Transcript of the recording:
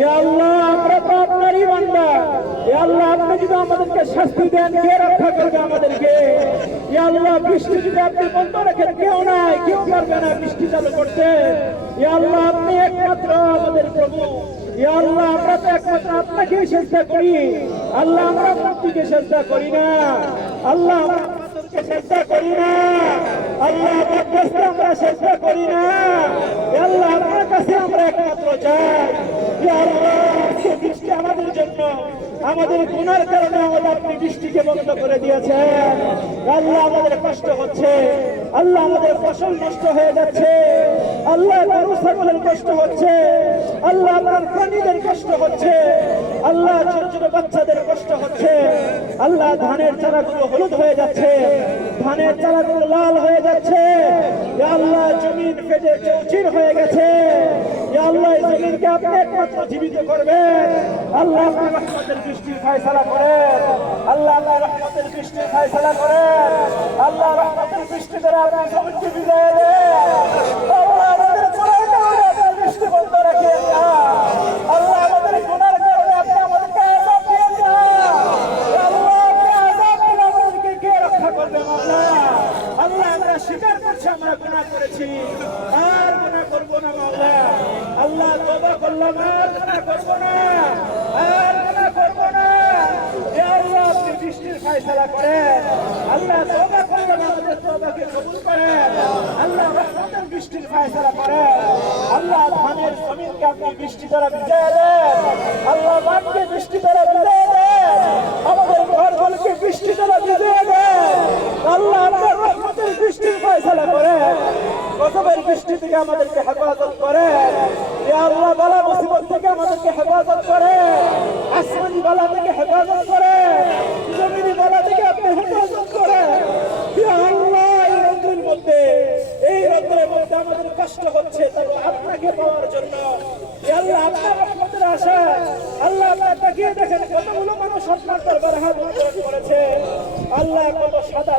ইয়া আল্লাহ আমরা তো আপনারই বান্দা। ইয়া আল্লাহ আপনি যদি আমাদেরকে শাস্তি দেন, কে রক্ষা করবে আমাদেরকে? ইয়া আল্লাহ বৃষ্টি যদি আপনি বন্ধ রাখেন, কেউ নাই, কেউ পারবে না বৃষ্টি চালু করতে। ইয়া আল্লাহ আপনি একমাত্র আমাদের প্রভু। ইয়া আল্লাহ আমরা তো একমাত্র আপনাকেই চেষ্টা করি। আল্লাহ আমরা মূর্তিকে চেষ্টা করি না। আল্লাহ আমরা পাথরকে চেষ্টা করি না। আল্লাহ বটগাছকে আমরা চেষ্টা করি না। আল্লাহ আপনার কাছে আমরা একমাত্র চাই। ইয়া আল্লাহ বৃষ্টি আমাদের জন্য, আমাদের গুনার কারণে আপনি বৃষ্টিকে বন্ধ করে দিয়েছেন। আল্লাহ আমাদের কষ্ট হচ্ছে, আল্লাহ আমাদের ফসল নষ্ট হয়ে যাচ্ছে, আল্লাহ গরু ছাগলের কষ্ট হচ্ছে, আল্লাহ আপনার প্রাণীদের কষ্ট হচ্ছে, আল্লাহ ছোট ছোট বাচ্চাদের কষ্ট হচ্ছে, আল্লাহ ধানের চারাগুলো হলুদ হয়ে যাচ্ছে, ধানের চারাগুলো লাল হয়ে যাচ্ছে। আল্লাহ জমিন ফেটে চৌচির হয়ে গেছে। আল্লাহ এই জমিনকে আপনি একমাত্র জীবিত করবেন। আল্লাহ আপনার রহমতের বৃষ্টির ফায়সালা করেন। আল্লাহ আপনার রহমতের বৃষ্টির ফায়সালা করেন। আল্লাহ রহমতের বৃষ্টি দ্বারা আপনি জমিনকে বিজয় দেন। আল্লাহ আমাদের গুনার কারণে আপনি বৃষ্টি বন্ধ রাখিয়ে না। আল্লাহ আমাদের গুনার কারণে আপনি আমাদেরকে আযাব দিয়ে না। আল্লাহ আপনি আযাব দিলে আমাদেরকে কে রক্ষা করবে? আল্লাহ আল্লাহ আমরা স্বীকার করছি আমরা গুনাহ করেছি, আর গুনাহ করব না। আল্লাহ আল্লাহ তওবা করলাম, আর গুনাহ করব না, আর গুনাহ করব না। ইয়া আল্লাহ আপনি বৃষ্টির ফায়সালা করেন। আল্লাহ তওবা করলাম, আমাদের তওবাকে কবুল করেন। আল্লাহ রহমতের বৃষ্টির ফায়সালা করেন। আল্লাহ ধানের জমিনকে আপনি বৃষ্টি দ্বারা ভিজিয়ে দেন। আল্লাহ মাঠকে বৃষ্টি দ্বারা ভিজিয়ে দেন। আমাদের ঘরগুলোকে বৃষ্টি দ্বারা ভিজিয়ে দেন। আল্লাহ আপনার রহমতের বৃষ্টির ফায়সালা করেন। গজবের বৃষ্টি থেকে আমাদেরকে হেফাজত করেন। ইয়া আল্লাহ বালা মুসিবত থেকে আমাদেরকে হেফাজত করেন। আসমানি বালা থেকে হেফাজত করেন। জমিনি বালা থেকে আপনি হেফাজত করেন। ইয়া আল্লাহ এই রোদের মধ্যে, এই রোদের মধ্যে আমাদের কষ্ট হচ্ছে, তবে আপনাকে পাওয়ার জন্য। ইয়া আল্লাহ আপনার রহমতের আশায় আল্লাহ আপনার তাকিয়ে দেখেন কতগুলো মানুষ আপনার দরবারে হাত উত্তোলন করেছে। আল্লাহ কত সাদা